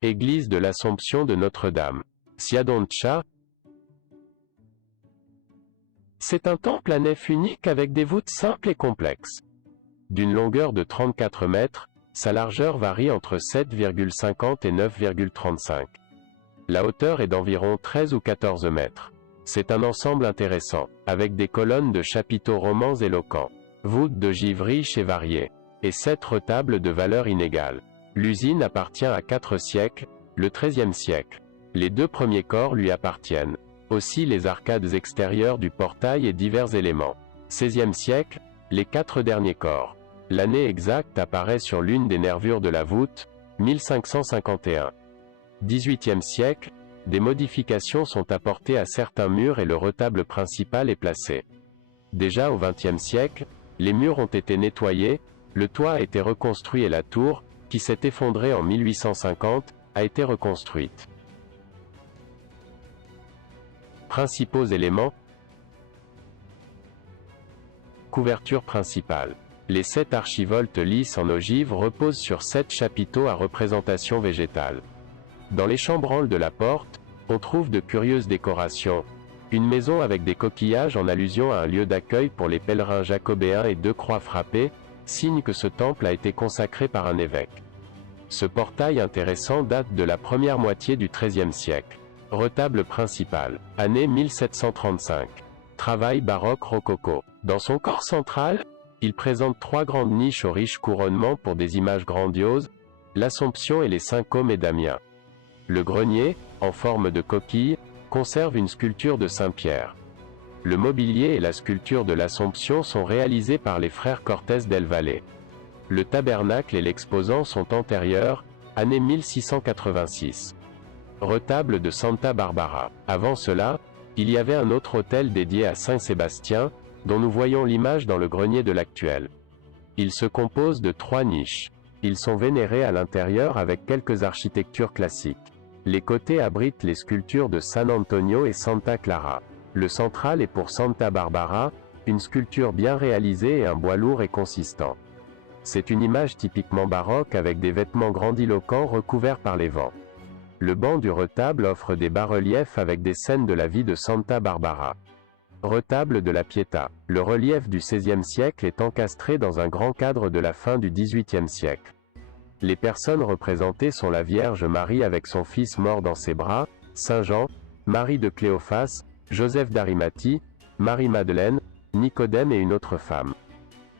Église de l'Assomption de Notre-Dame. Siadoncha. C'est un temple à nef unique avec des voûtes simples et complexes. D'une longueur de 34 mètres, sa largeur varie entre 7,50 et 9,35. La hauteur est d'environ 13 ou 14 mètres. C'est un ensemble intéressant, avec des colonnes de chapiteaux romans éloquents, voûtes d'ogives riches et variées, et 7 retables de valeur inégale. L'usine appartient à 4 siècles, le XIIIe siècle. Les 2 premiers corps lui appartiennent. Aussi les arcades extérieures du portail et divers éléments. XVIe siècle, les 4 derniers corps. L'année exacte apparaît sur l'une des nervures de la voûte, 1551. XVIIIe siècle, des modifications sont apportées à certains murs et le retable principal est placé. Déjà au XXe siècle, les murs ont été nettoyés, le toit a été reconstruit et la tour, qui s'est effondrée en 1850, a été reconstruite. Principaux éléments. Couverture principale. Les 7 archivoltes lisses en ogive reposent sur 7 chapiteaux à représentation végétale. Dans les chambranles de la porte, on trouve de curieuses décorations. Une maison avec des coquillages en allusion à un lieu d'accueil pour les pèlerins jacobéens et 2 croix frappées, signe que ce temple a été consacré par un évêque. Ce portail intéressant date de la première moitié du XIIIe siècle. Retable principal, année 1735. Travail baroque rococo. Dans son corps central, il présente 3 grandes niches au riche couronnement pour des images grandioses, l'Assomption et les Saints Côme et Damien. Le grenier, en forme de coquille, conserve une sculpture de Saint-Pierre. Le mobilier et la sculpture de l'Assomption sont réalisés par les frères Cortés del Valle. Le tabernacle et l'exposant sont antérieurs, année 1686. Retable de Santa Barbara. Avant cela, il y avait un autre autel dédié à Saint Sébastien, dont nous voyons l'image dans le grenier de l'actuel. Il se compose de 3 niches. Ils sont vénérés à l'intérieur avec quelques architectures classiques. Les côtés abritent les sculptures de San Antonio et Santa Clara. Le central est pour Santa Barbara, une sculpture bien réalisée et un bois lourd et consistant. C'est une image typiquement baroque avec des vêtements grandiloquents recouverts par les vents. Le banc du retable offre des bas-reliefs avec des scènes de la vie de Santa Barbara. Retable de la Pietà. Le relief du XVIe siècle est encastré dans un grand cadre de la fin du XVIIIe siècle. Les personnes représentées sont la Vierge Marie avec son fils mort dans ses bras, Saint Jean, Marie de Cléophas, Joseph d'Arimathie, Marie-Madeleine, Nicodème et une autre femme.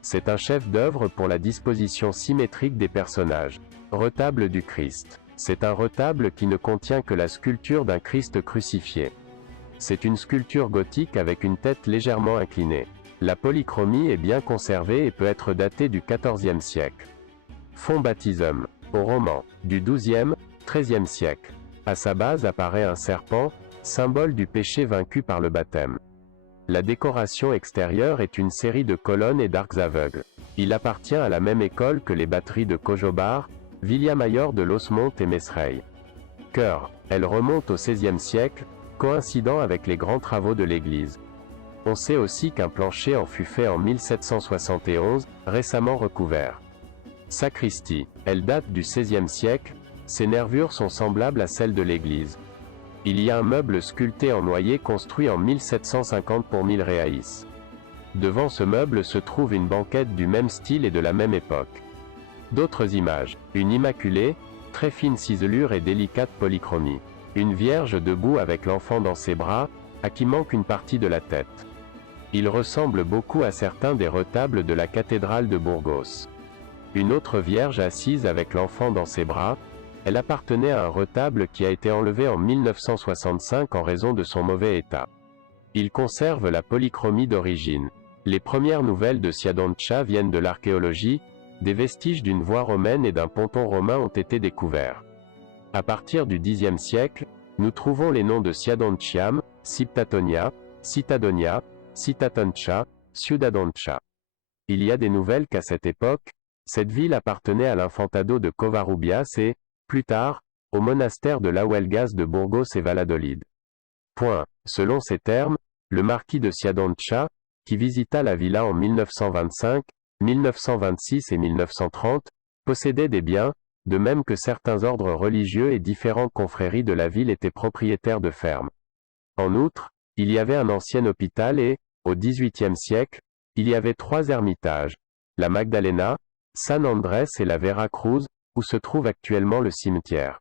C'est un chef-d'œuvre pour la disposition symétrique des personnages. Retable du Christ. C'est un retable qui ne contient que la sculpture d'un Christ crucifié. C'est une sculpture gothique avec une tête légèrement inclinée. La polychromie est bien conservée et peut être datée du XIVe siècle. Fond baptisum. Au roman, du XIIe, XIIIe siècle. À sa base apparaît un serpent, symbole du péché vaincu par le baptême. La décoration extérieure est une série de colonnes et d'arcs aveugles. Il appartient à la même école que les batteries de Cojobar, Villamayor de Losmont et Mesrey. Chœur. Elle remonte au XVIe siècle, coïncidant avec les grands travaux de l'église. On sait aussi qu'un plancher en fut fait en 1771, récemment recouvert. Sacristie. Elle date du XVIe siècle, ses nervures sont semblables à celles de l'église. Il y a un meuble sculpté en noyer construit en 1750 pour 1000 reais. Devant ce meuble se trouve une banquette du même style et de la même époque. D'autres images. Une Immaculée, très fine ciselure et délicate polychromie. Une Vierge debout avec l'enfant dans ses bras, à qui manque une partie de la tête. Il ressemble beaucoup à certains des retables de la cathédrale de Burgos. Une autre Vierge assise avec l'enfant dans ses bras, elle appartenait à un retable qui a été enlevé en 1965 en raison de son mauvais état. Il conserve la polychromie d'origine. Les premières nouvelles de Siadoncha viennent de l'archéologie, des vestiges d'une voie romaine et d'un ponton romain ont été découverts. À partir du Xe siècle, nous trouvons les noms de Siadonciam, Ciptatonia, Citadonia, Citatoncha, Ciudadoncha. Il y a des nouvelles qu'à cette époque, cette ville appartenait à l'infantado de Covarrubias et, plus tard, au monastère de Lahuelgas de Burgos et Valladolid. Selon ces termes, le marquis de Siadoncha, qui visita la villa en 1925, 1926 et 1930, possédait des biens, de même que certains ordres religieux et différentes confréries de la ville étaient propriétaires de fermes. En outre, il y avait un ancien hôpital et, au XVIIIe siècle, il y avait 3 ermitages, la Magdalena, San Andrés et la Vera Cruz, où se trouve actuellement le cimetière.